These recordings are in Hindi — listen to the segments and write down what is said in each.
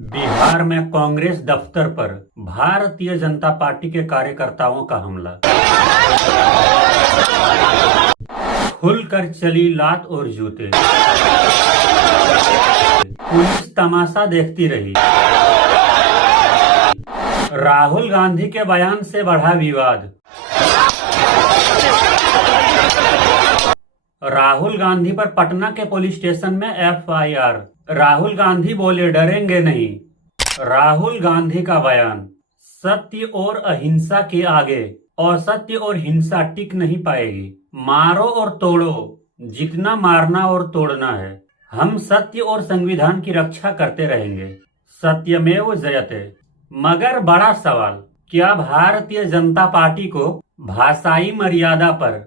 बिहार में कांग्रेस दफ्तर पर भारतीय जनता पार्टी के कार्यकर्ताओं का हमला। खुलकर चली लात और जूते। पुलिस तमाशा देखती रही। राहुल गांधी के बयान से बढ़ा विवाद। राहुल गांधी पर पटना के पुलिस स्टेशन में एफआईआर। राहुल गांधी बोले डरेंगे नहीं। राहुल गांधी का बयान, सत्य और अहिंसा के आगे असत्य और हिंसा टिक नहीं पाएगी। मारो और तोड़ो, जितना मारना और तोड़ना है। हम सत्य और संविधान की रक्षा करते रहेंगे। सत्यमेव जयते। मगर बड़ा सवाल, क्या भारतीय जनता पार्टी को भाषाई मर्यादा पर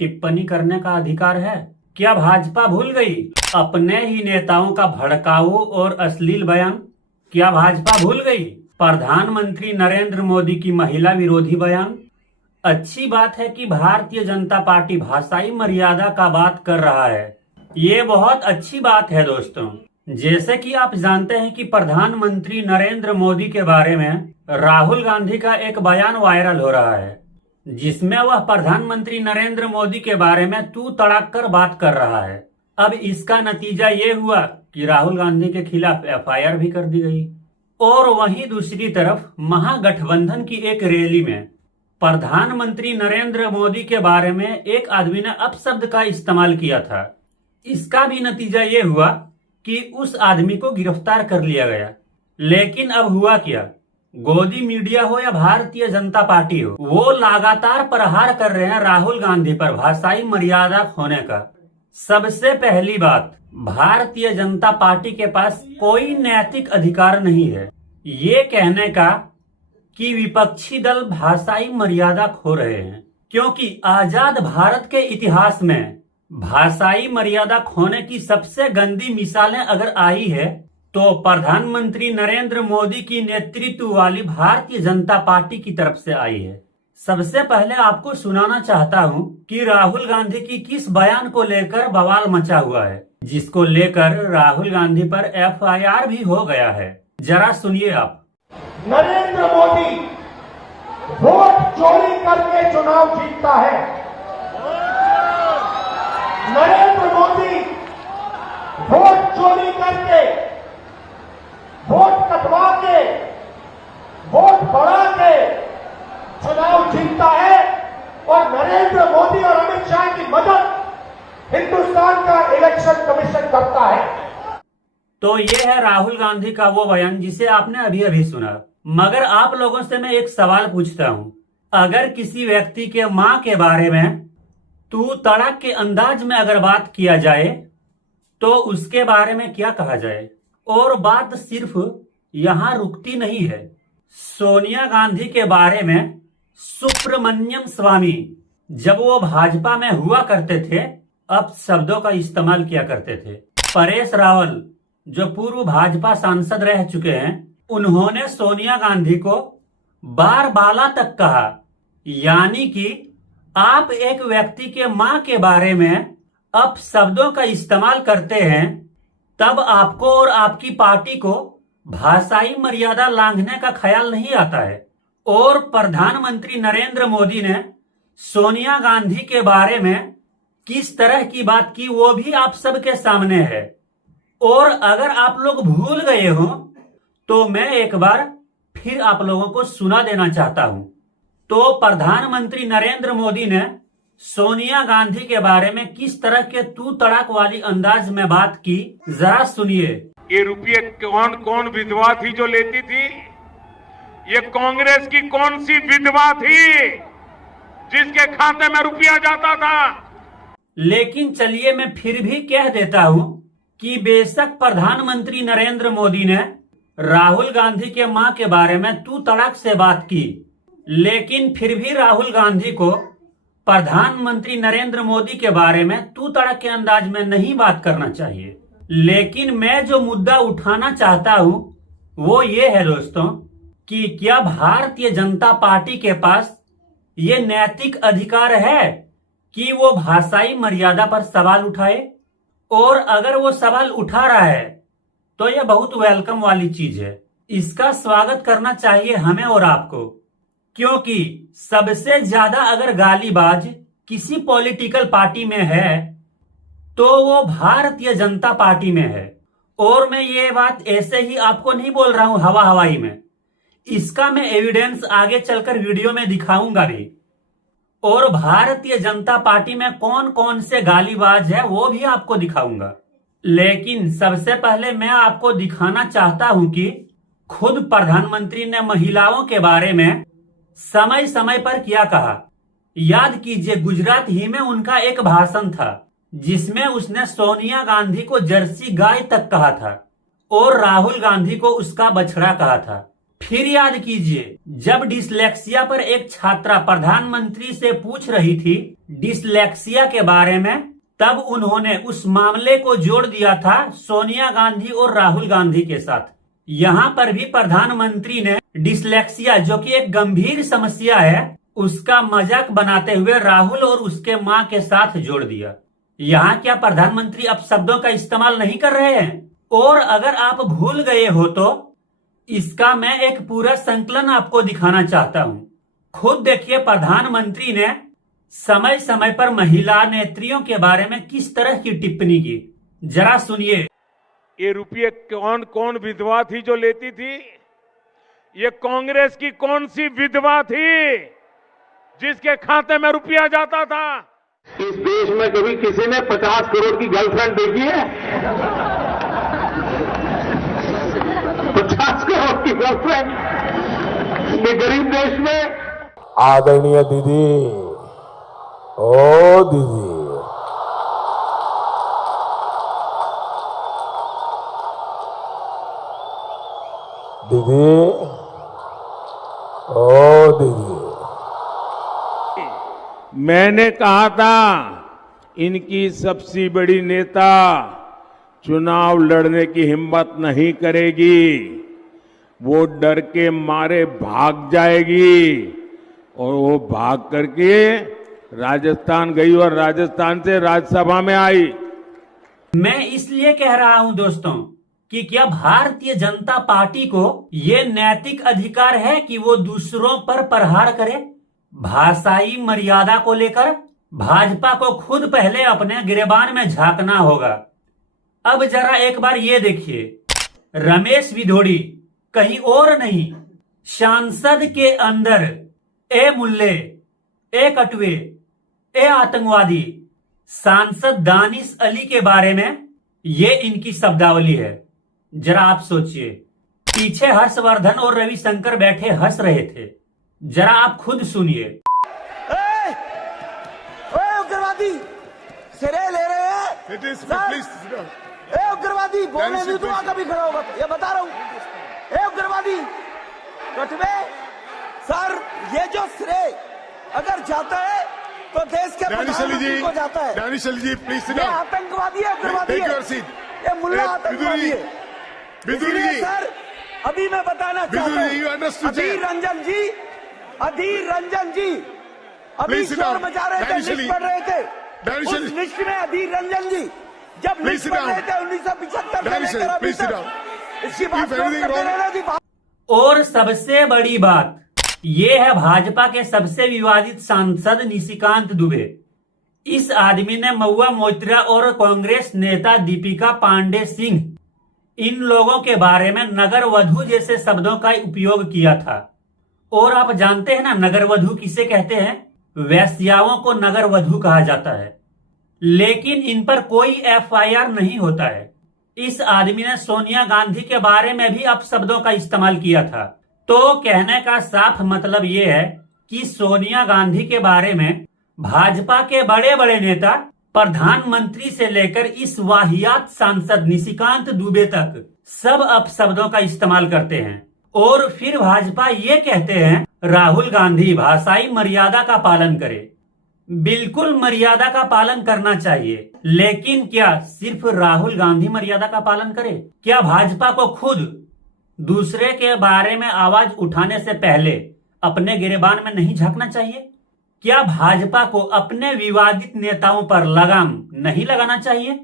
टिप्पणी करने का अधिकार है? क्या भाजपा भूल गई अपने ही नेताओं का भड़काऊ और अश्लील बयान? क्या भाजपा भूल गई प्रधानमंत्री नरेंद्र मोदी की महिला विरोधी बयान? अच्छी बात है कि भारतीय जनता पार्टी भाषाई मर्यादा का बात कर रहा है। ये बहुत अच्छी बात है दोस्तों। जैसे कि आप जानते हैं कि प्रधानमंत्री नरेंद्र मोदी के बारे में राहुल गांधी का एक बयान वायरल हो रहा है, जिसमें वह प्रधानमंत्री नरेंद्र मोदी के बारे में तू तड़ाक कर बात कर रहा है। अब इसका नतीजा ये हुआ कि राहुल गांधी के खिलाफ एफआईआर भी कर दी गई। और वहीं दूसरी तरफ महागठबंधन की एक रैली में प्रधानमंत्री नरेंद्र मोदी के बारे में एक आदमी ने अपशब्द का इस्तेमाल किया था। इसका भी नतीजा ये हुआ कि उस आदमी को गिरफ्तार कर लिया गया। लेकिन अब हुआ क्या, गोदी मीडिया हो या भारतीय जनता पार्टी हो, वो लगातार प्रहार कर रहे हैं राहुल गांधी पर भाषाई मर्यादा होने का। सबसे पहली बात, भारतीय जनता पार्टी के पास कोई नैतिक अधिकार नहीं है ये कहने का कि विपक्षी दल भाषाई मर्यादा खो रहे हैं, क्योंकि आजाद भारत के इतिहास में भाषाई मर्यादा खोने की सबसे गंदी मिसालें अगर आई है तो प्रधानमंत्री नरेंद्र मोदी की नेतृत्व वाली भारतीय जनता पार्टी की तरफ से आई है। सबसे पहले आपको सुनाना चाहता हूं कि राहुल गांधी की किस बयान को लेकर बवाल मचा हुआ है, जिसको लेकर राहुल गांधी पर एफआईआर भी हो गया है। जरा सुनिए आप। नरेंद्र मोदी वोट चोरी करके चुनाव जीतता है। नरेंद्र मोदी वोट चोरी करके, वोट कटवा के, वोट बढ़ा के चुनाव जीतता है। और नरेंद्र मोदी और अमित शाह की मदद हिंदुस्तान का इलेक्शन कमीशन करता है। तो ये है राहुल गांधी का वो बयान जिसे आपने अभी अभी सुना। मगर आप लोगों से मैं एक सवाल पूछता हूं, अगर किसी व्यक्ति के मां के बारे में तू तड़ाक के अंदाज में अगर बात किया जाए तो उसके बारे में क्या कहा जाए? और बात सिर्फ यहां रुकती नहीं है। सोनिया गांधी के बारे में सुब्रमण्यम स्वामी जब वो भाजपा में हुआ करते थे, अब शब्दों का इस्तेमाल किया करते थे। परेश रावल जो पूर्व भाजपा सांसद रह चुके हैं, उन्होंने सोनिया गांधी को बार बाला तक कहा। यानी कि आप एक व्यक्ति के मां के बारे में अब शब्दों का इस्तेमाल करते हैं, तब आपको और आपकी पार्टी को भाषाई मर्यादा लांघने का ख्याल नहीं आता है। और प्रधानमंत्री नरेंद्र मोदी ने सोनिया गांधी के बारे में किस तरह की बात की वो भी आप सबके सामने है। और अगर आप लोग भूल गए हो तो मैं एक बार फिर आप लोगों को सुना देना चाहता हूं। तो प्रधानमंत्री नरेंद्र मोदी ने सोनिया गांधी के बारे में किस तरह के तू तड़ाक वाली अंदाज में बात की, जरा सुनिए। ये रुपये कौन कौन विधवा थी जो लेती थी? ये कांग्रेस की कौन सी विधवा थी जिसके खाते में रुपया जाता था? लेकिन चलिए मैं फिर भी कह देता हूं कि बेशक प्रधानमंत्री नरेंद्र मोदी ने राहुल गांधी के मां के बारे में तू तड़ाक से बात की, लेकिन फिर भी राहुल गांधी को प्रधानमंत्री नरेंद्र मोदी के बारे में तू तड़ाक के अंदाज में नहीं बात करना चाहिए। लेकिन मैं जो मुद्दा उठाना चाहता हूं वो ये है दोस्तों कि क्या भारतीय जनता पार्टी के पास ये नैतिक अधिकार है कि वो भाषाई मर्यादा पर सवाल उठाए? और अगर वो सवाल उठा रहा है तो यह बहुत वेलकम वाली चीज है। इसका स्वागत करना चाहिए हमें और आपको, क्योंकि सबसे ज्यादा अगर गालीबाज किसी पॉलिटिकल पार्टी में है तो वो भारतीय जनता पार्टी में है। और मैं ये बात ऐसे ही आपको नहीं बोल रहा हूं हवा हवाई में, इसका मैं एविडेंस आगे चलकर वीडियो में दिखाऊंगा भी। और भारतीय जनता पार्टी में कौन कौन से गालीबाज है वो भी आपको दिखाऊंगा। लेकिन सबसे पहले मैं आपको दिखाना चाहता हूं कि खुद प्रधानमंत्री ने महिलाओं के बारे में समय समय पर क्या कहा। याद कीजिए, गुजरात ही में उनका एक भाषण था जिसमें उसने सोनिया गांधी को जर्सी गाय तक कहा था और राहुल गांधी को उसका बछड़ा कहा था। फिर याद कीजिए, जब डिसलेक्सिया पर एक छात्रा प्रधानमंत्री से पूछ रही थी डिसलेक्सिया के बारे में, तब उन्होंने उस मामले को जोड़ दिया था सोनिया गांधी और राहुल गांधी के साथ। यहाँ पर भी प्रधानमंत्री ने डिसलेक्सिया, जो कि एक गंभीर समस्या है, उसका मजाक बनाते हुए राहुल और उसके मां के साथ जोड़ दिया। यहाँ क्या प्रधानमंत्री अब शब्दों का इस्तेमाल नहीं कर रहे हैं? और अगर आप भूल गए हो तो इसका मैं एक पूरा संकलन आपको दिखाना चाहता हूँ। खुद देखिए, प्रधानमंत्री ने समय समय पर महिला नेत्रियों के बारे में किस तरह की टिप्पणी की, जरा सुनिए। ये रुपये कौन कौन विधवा थी जो लेती थी? ये कांग्रेस की कौन सी विधवा थी जिसके खाते में रुपया जाता था? इस देश में कभी किसी ने 50 करोड़ की गर्लफ्रेंड देखी है? 50 करोड़ की गर्लफ्रेंड ये गरीब देश में। आदरणीय दीदी, ओ दीदी, दीदी, ओ दीदी, मैंने कहा था इनकी सबसे बड़ी नेता चुनाव लड़ने की हिम्मत नहीं करेगी, वो डर के मारे भाग जाएगी। और वो भाग करके राजस्थान गई और राजस्थान से राज्यसभा में आई। मैं इसलिए कह रहा हूं दोस्तों कि क्या भारतीय जनता पार्टी को ये नैतिक अधिकार है कि वो दूसरों पर प्रहार करे? भाषाई मर्यादा को लेकर भाजपा को खुद पहले अपने गिरेबान में झांकना होगा। अब जरा एक बार ये देखिए, रमेश विधोड़ी कहीं और नहीं, सांसद के अंदर ए मुल्ले, ए कटवे, ए आतंकवादी सांसद दानिश अली के बारे में ये इनकी शब्दावली है। जरा आप सोचिए, पीछे हर्षवर्धन और रविशंकर बैठे हंस रहे थे, जरा आप खुद सुनिए। उग्रवादी सिरे ले रहे हैं। उग्रवादी बोलने भी तो कभी खड़ा होगा, ये बता रहा हूँ। उग्रवादी कटवे सर, ये जो श्रेय अगर जाता है तो देश के प्रधानमंत्री को जाता है। दानिश अली जी, प्लीज ये आतंकवादी है, उग्रवादी है, ये मुल्ला आतंकवादी है। इसलिए सर अभी मैं बताना चाहता हूँ, अधीर रंजन जी अभी शोर मचा रहे थे, लिस्ट पढ़ रहे थे। उस लिस्ट में अधीर रंजन जी जब लिस्ट पढ़ रहे थे 1975 से लेकर अभी तक, इसकी बात करते रहना थी। और सबसे बड़ी बात ये है, भाजपा के सबसे विवादित सांसद निशिकांत दुबे, इस आदमी ने महुआ मोइत्रा और कांग्रेस नेता दीपिका पांडे सिंह, इन लोगों के बारे में नगर वधु जैसे शब्दों का उपयोग किया था। और आप जानते हैं ना नगर वधु किसे कहते हैं? वैश्याओं को नगर वधु कहा जाता है। लेकिन इन पर कोई एफआईआर नहीं होता है। इस आदमी ने सोनिया गांधी के बारे में भी अपशब्दों का इस्तेमाल किया था। तो कहने का साफ मतलब ये है कि सोनिया गांधी के बारे में भाजपा के बड़े बड़े नेता, प्रधानमंत्री से लेकर इस वाहियात सांसद निशिकांत दुबे तक सब अपशब्दों का इस्तेमाल करते हैं। और फिर भाजपा ये कहते हैं राहुल गांधी भाषाई मर्यादा का पालन करे। बिल्कुल मर्यादा का पालन करना चाहिए, लेकिन क्या सिर्फ राहुल गांधी मर्यादा का पालन करे? क्या भाजपा को खुद दूसरे के बारे में आवाज उठाने से पहले अपने गिरेबान में नहीं झांकना चाहिए? क्या भाजपा को अपने विवादित नेताओं पर लगाम नहीं लगाना चाहिए?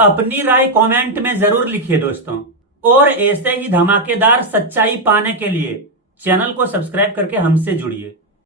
अपनी राय कमेंट में जरूर लिखिए दोस्तों, और ऐसे ही धमाकेदार सच्चाई पाने के लिए चैनल को सब्सक्राइब करके हमसे जुड़िए।